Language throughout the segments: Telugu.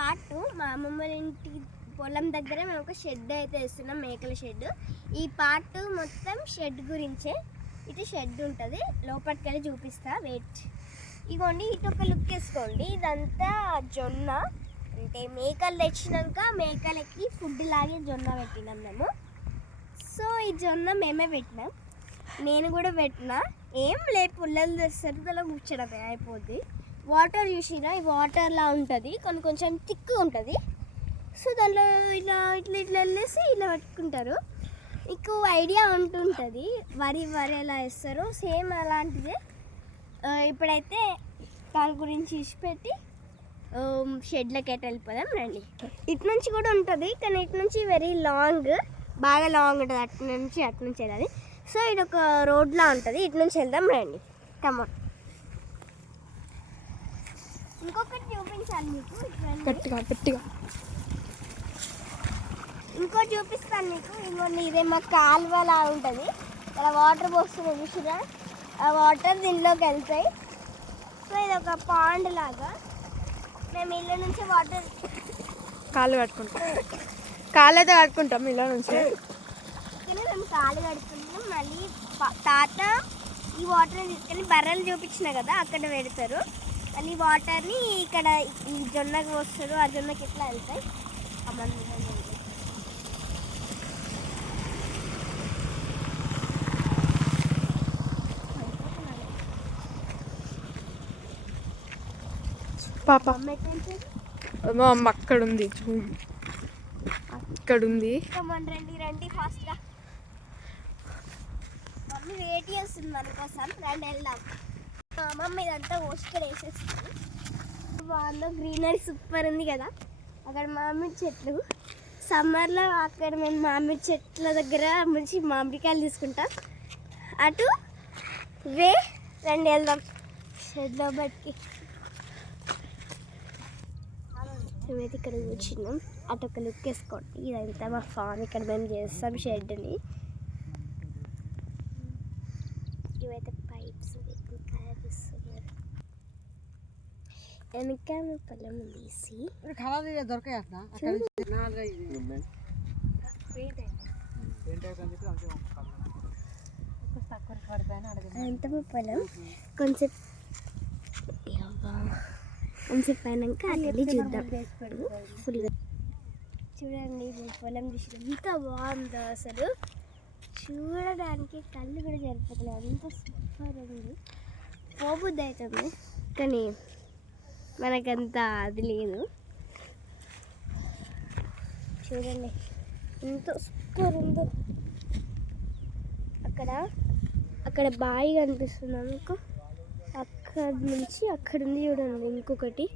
పార్ట్ మా అమ్మమ్మ ఇంటి పొలం దగ్గర మేము ఒక షెడ్ అయితే వేస్తున్నాం, మేకల షెడ్. ఈ పార్ట్ మొత్తం షెడ్ గురించే. ఇటు షెడ్ ఉంటుంది, లోపలికి వెళ్ళి చూపిస్తా. వెయిట్, ఇగోండి ఇటు ఒక లుక్ వేసుకోండి. ఇదంతా జొన్న, అంటే మేకలు తెచ్చినాక మేకలకి ఫుడ్ లాగే జొన్న పెట్టినాం మేము. సో ఈ జొన్న మేమే పెట్టినాం, నేను కూడా పెట్టినా. ఏం లే, పుల్లలు తెస్తారు, అలా కూర్చోడమే అయిపోద్ది. వాటర్ చూసినా ఈ వాటర్లా ఉంటుంది, కానీ కొంచెం థిక్గా ఉంటుంది. సో దానిలో ఇట్లా ఇట్లా ఇట్లా వెళ్ళేసి ఇలా పట్టుకుంటారు. మీకు ఐడియా ఉంటుంటుంది వరి ఎలా వేస్తారో, సేమ్ అలాంటిదే. ఇప్పుడైతే దాని గురించి ఇచ్చిపెట్టి షెడ్లకి అయితే వెళ్ళిపోదాం రండి. ఇటు నుంచి కూడా ఉంటుంది, కానీ ఇటు నుంచి వెరీ లాంగ్, బాగా లాంగ్ ఉంటుంది. అటు నుంచి వెళ్ళాలి. సో ఇది ఒక రోడ్లా ఉంటుంది, ఇటు నుంచి వెళ్దాం రండి. కమాన్. ఇంకొకటి చూపించాలి మీకు, గట్టిగా ఇంకోటి చూపిస్తాను మీకు. ఇంకోటి ఇదే మా కాలువలా ఉంటుంది, ఇక్కడ వాటర్ పోస్తున్నాయి చూసిరా, ఆ వాటర్ దీనిలోకి వెళ్తాయి. సో ఇది ఒక పాండ్ లాగా. మేము ఇళ్ళ నుంచి వాటర్ కాళ్ళు అయితే కట్టుకుంటాం ఇళ్ళ నుంచి. మేము కాళ్ళు కడుతున్నాం. మళ్ళీ తాత ఈ వాటర్ తీసుకొని బర్రెలు చూపించిన కదా అక్కడ పెడతారు. మళ్ళీ వాటర్ని ఇక్కడ ఈ జొన్నకు వస్తారు, ఆ జొన్నకి ఎట్లా వెళ్తాయి. పాప మా అమ్మ అక్కడ ఉంది, ఇక్కడ ఉంది. రండి ఫాస్ట్గా. మమ్మీ వెయిట్ చేస్తుంది మన కోసం, రండి వెళ్దాం. మమ్మీ ఇదంతా ఇక్కడ వేసేస్తుంది. వాళ్ళు గ్రీనరీ సూపర్ ఉంది కదా. అక్కడ మామిడి చెట్లు, సమ్మర్లో అక్కడ మేము మామిడి చెట్ల దగ్గర మంచి మామిడికాయలు తీసుకుంటాం. అటు రండి వెళ్దాం షెడ్లో బట్టి. మేమైతే ఇక్కడ కూర్చున్నాం, అటు ఒక లుక్ వేసుకోండి. ఇదంతా మా ఫామ్, ఇక్కడ మేము చేస్తాం షెడ్ని. ఇవైతే పైప్స్ తయారు. వెనక పొలం తీసి అంత పొలం కొంచెం అయినాక అక్కడి చూద్దాం ఫుల్గా. చూడండి పొలం చూసి ఎంత బాగుందో అసలు, చూడడానికి కళ్ళు కూడా సరిపోతుంది, అంత సూపర్ ఉంది. పోబుద్ది అవుతుంది, కానీ మనకంత అది లేదు. చూడండి ఎంత సూపర్ ఉందో. అక్కడ బావి కనిపిస్తుంది మీకు, అక్కడ నుంచి అక్కడ ఉంది చూడండి ఇంకొకటి.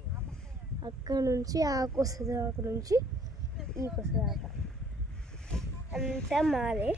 అక్కడ నుంచి ఆకు వస్తుంది, ఆకు నుంచి ఈ వస్తుంది. అంతా మాదే.